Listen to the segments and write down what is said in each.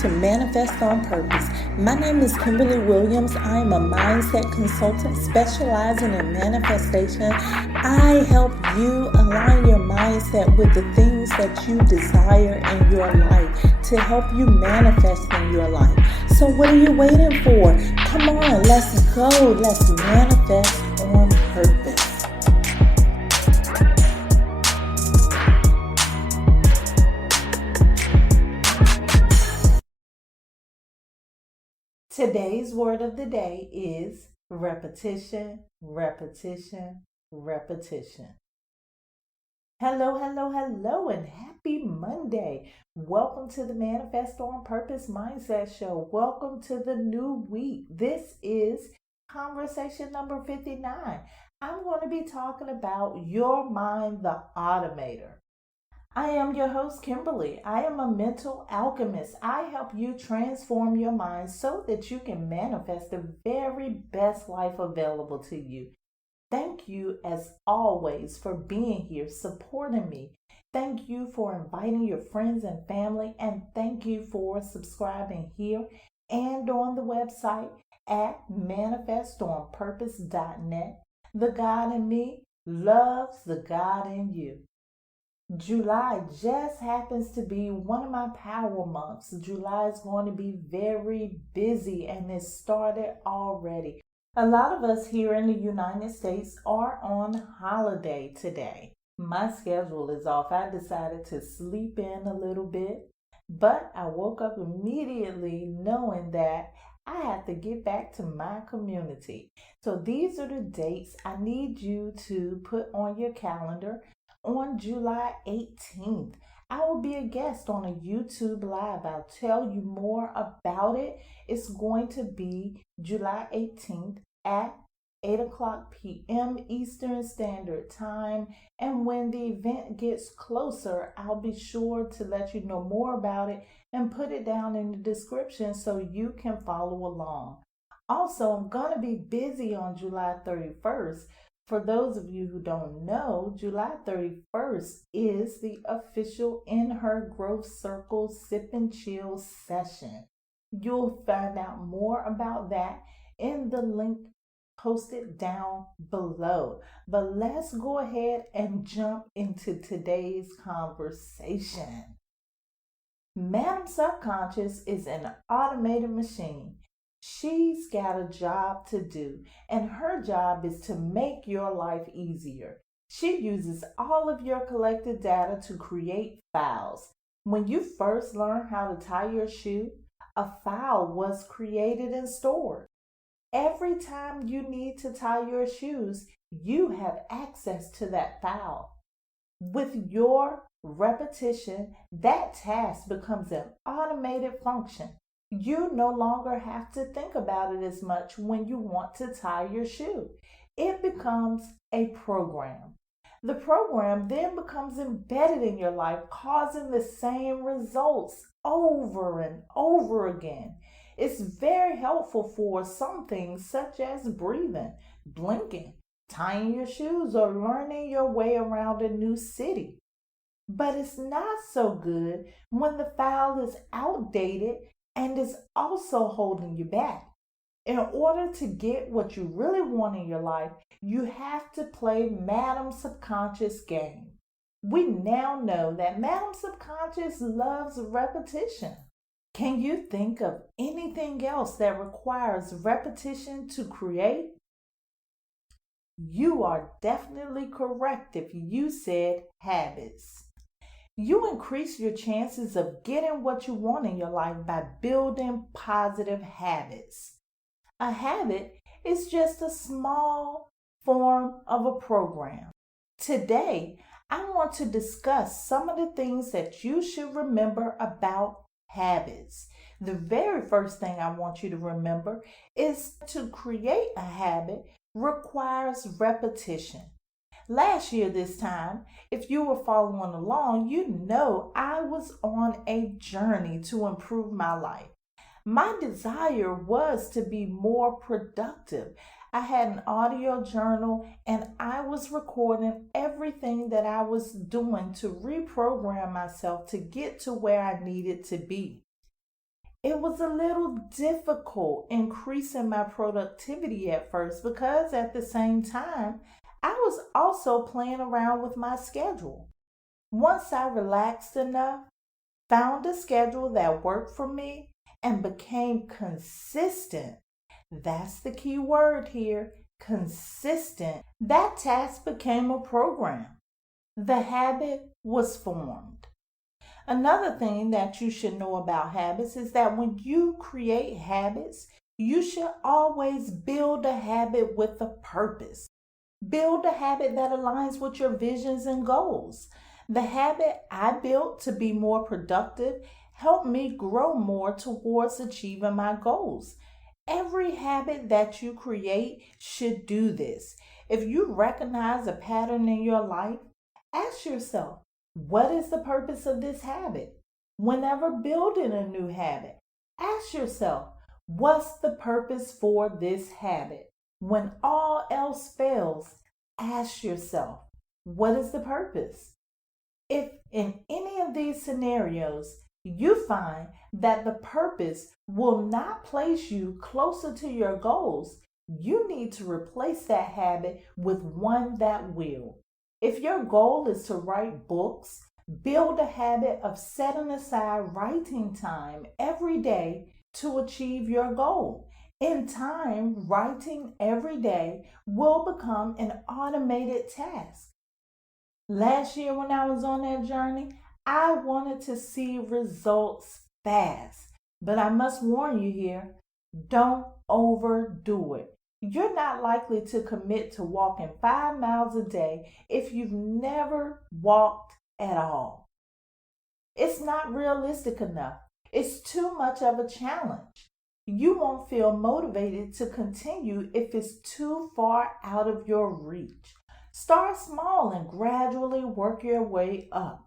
to Manifest on Purpose. My name is Kimberly Williams. I am a mindset consultant specializing in manifestation. I help you align your mindset with the things that you desire in your life to help you manifest in your life. So what are you waiting for? Come on, let's go. Let's manifest on purpose. Today's word of the day is repetition, repetition, repetition. Hello, and happy Monday. Welcome to the Manifest on Purpose Mindset Show. Welcome to the new week. This is conversation number 59. I'm going to be talking about your mind, the Automator. I am your host, Kimberly. I am a mental alchemist. I help you transform your mind so that you can manifest the very best life available to you. Thank you, as always, for being here, supporting me. Thank you for inviting your friends and family, and thank you for subscribing here and on the website at manifestonpurpose.net. The God in me loves the God in you. July just happens to be one of my power months. July is going to be very busy and it started already. A lot of us here in the United States are on holiday today. My schedule is off. I decided to sleep in a little bit, but I woke up immediately knowing that I have to get back to my community. So these are the dates I need you to put on your calendar. On July 18th, I will be a guest on a YouTube Live. I'll tell you more about it. It's going to be July 18th at 8 o'clock p.m. Eastern Standard Time. And when the event gets closer, I'll be sure to let you know more about it and put it down in the description so you can follow along. Also, I'm going to be busy on July 31st. For those of you who don't know, July 31st is the official In Her Growth Circle Sip and Chill session. You'll find out more about that in the link posted down below. But let's go ahead and jump into today's conversation. Madam Subconscious is an automated machine. She's got a job to do, and her job is to make your life easier. She uses all of your collected data to create files. When you first learned how to tie your shoe, a file was created and stored. Every time you need to tie your shoes, you have access to that file. With your repetition, that task becomes an automated function. You no longer have to think about it as much when you want to tie your shoe. It becomes a program. The program then becomes embedded in your life, causing the same results over and over again. It's very helpful for some things such as breathing, blinking, tying your shoes, or learning your way around a new city. But it's not so good when the file is outdated and is also holding you back. In order to get what you really want in your life, you have to play Madam Subconscious game. We now know that Madam Subconscious loves repetition. Can you think of anything else that requires repetition to create? You are definitely correct if you said habits. You increase your chances of getting what you want in your life by building positive habits. A habit is just a small form of a program. Today, I want to discuss some of the things that you should remember about habits. The very first thing I want you to remember is to create a habit requires repetition. Last year this time, if you were following along, you know I was on a journey to improve my life. My desire was to be more productive. I had an audio journal and I was recording everything that I was doing to reprogram myself to get to where I needed to be. It was a little difficult increasing my productivity at first because at the same time, I was also playing around with my schedule. Once I relaxed enough, found a schedule that worked for me, and became consistent. That's the key word here, consistent. That task became a program. The habit was formed. Another thing that you should know about habits is that when you create habits, you should always build a habit with a purpose. Build a habit that aligns with your visions and goals. The habit I built to be more productive helped me grow more towards achieving my goals. Every habit that you create should do this. If you recognize a pattern in your life, ask yourself, what is the purpose of this habit? Whenever building a new habit, ask yourself, what's the purpose for this habit? When all else fails, ask yourself, what is the purpose? If in any of these scenarios you find that the purpose will not place you closer to your goals, you need to replace that habit with one that will. If your goal is to write books, build a habit of setting aside writing time every day to achieve your goal. In time, writing every day will become an automated task. Last year, when I was on that journey, I wanted to see results fast. But I must warn you here, don't overdo it. You're not likely to commit to walking 5 miles a day if you've never walked at all. It's not realistic enough. It's too much of a challenge. You won't feel motivated to continue if it's too far out of your reach. Start small and gradually work your way up.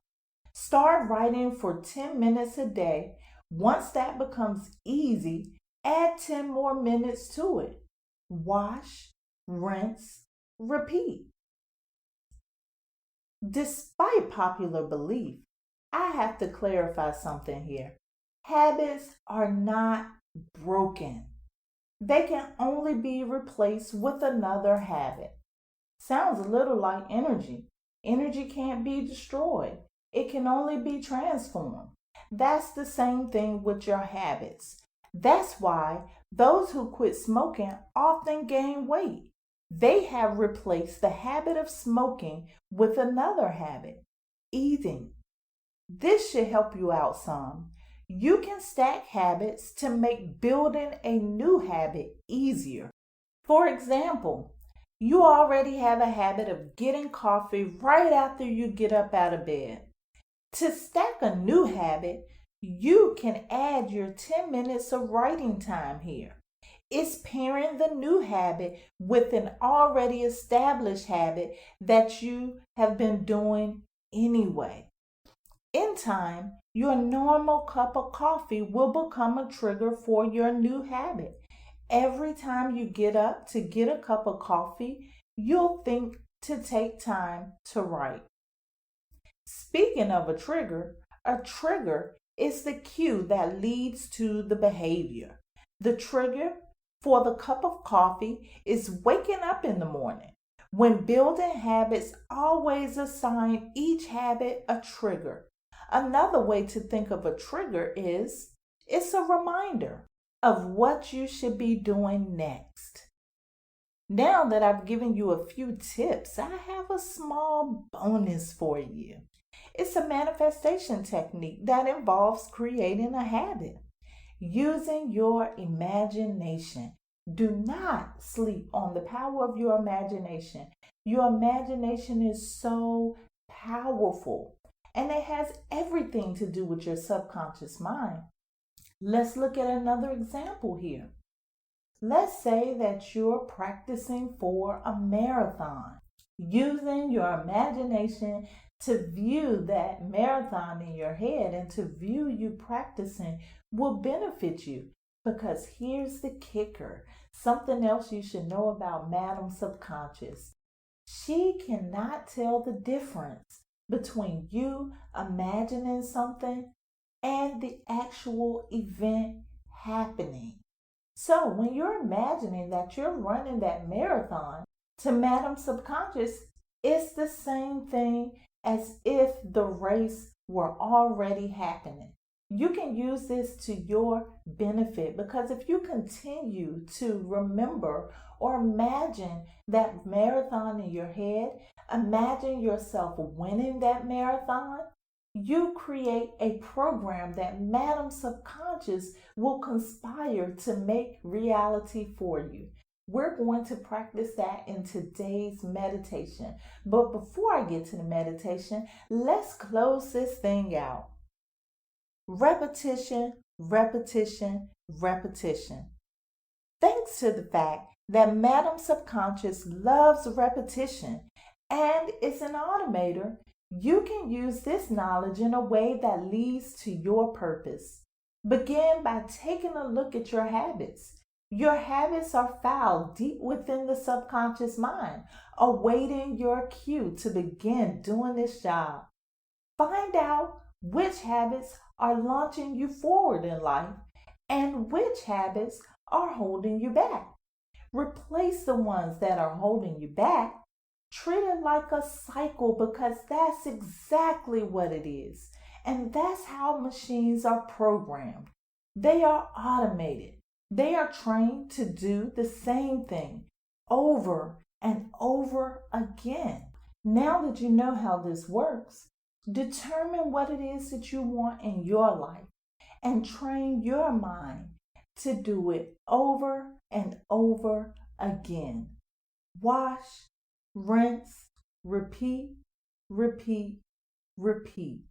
Start writing for 10 minutes a day. Once that becomes easy, add 10 more minutes to it. Wash, rinse, repeat. Despite popular belief, I have to clarify something here. Habits are not broken. They can only be replaced with another habit. Sounds a little like energy. Energy can't be destroyed. It can only be transformed. That's the same thing with your habits. That's why those who quit smoking often gain weight. They have replaced the habit of smoking with another habit, eating. This should help you out some. You can stack habits to make building a new habit easier. For example, you already have a habit of getting coffee right after you get up out of bed. To stack a new habit, you can add your 10 minutes of writing time here. It's pairing the new habit with an already established habit that you have been doing anyway. In time, your normal cup of coffee will become a trigger for your new habit. Every time you get up to get a cup of coffee, you'll think to take time to write. Speaking of a trigger is the cue that leads to the behavior. The trigger for the cup of coffee is waking up in the morning. When building habits, always assign each habit a trigger. Another way to think of a trigger is it's a reminder of what you should be doing next. Now that I've given you a few tips, I have a small bonus for you. It's a manifestation technique that involves creating a habit using your imagination. Do not sleep on the power of your imagination. Your imagination is so powerful, and it has everything to do with your subconscious mind. Let's look at another example here. Let's say that you're practicing for a marathon. Using your imagination to view that marathon in your head and to view you practicing will benefit you. Because here's the kicker, something else you should know about Madam Subconscious. She cannot tell the difference between you imagining something and the actual event happening. So when you're imagining that you're running that marathon, to Madam Subconscious, it's the same thing as if the race were already happening. You can use this to your benefit because if you continue to remember or imagine that marathon in your head, imagine yourself winning that marathon, you create a program that Madam Subconscious will conspire to make reality for you. We're going to practice that in today's meditation. But before I get to the meditation, let's close this thing out. Repetition, repetition, repetition. Thanks to the fact that Madam Subconscious loves repetition and is an automator, you can use this knowledge in a way that leads to your purpose. Begin by taking a look at your habits. Your habits are filed deep within the subconscious mind, awaiting your cue to begin doing this job. Find out which habits are launching you forward in life and which habits are holding you back. Replace the ones that are holding you back. Treat it like a cycle because that's exactly what it is. And that's how machines are programmed. They are automated. They are trained to do the same thing over and over again. Now that you know how this works, determine what it is that you want in your life and train your mind to do it over and over again. Wash, rinse, repeat, repeat, repeat.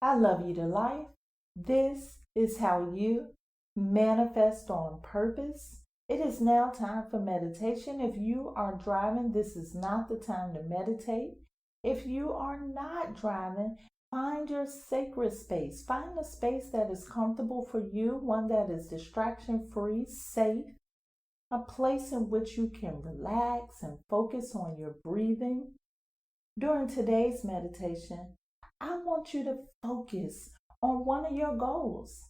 I love you to life. This is how you manifest on purpose. It is now time for meditation. If you are driving, this is not the time to meditate. If you are not driving, find your sacred space. Find a space that is comfortable for you, one that is distraction-free, safe, a place in which you can relax and focus on your breathing. During today's meditation, I want you to focus on one of your goals.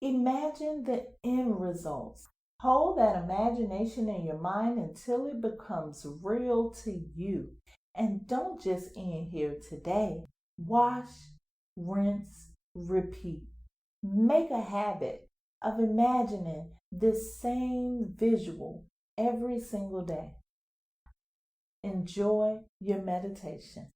Imagine the end results. Hold that imagination in your mind until it becomes real to you. And don't just end here today. Wash, rinse, repeat. Make a habit of imagining this same visual every single day. Enjoy your meditation.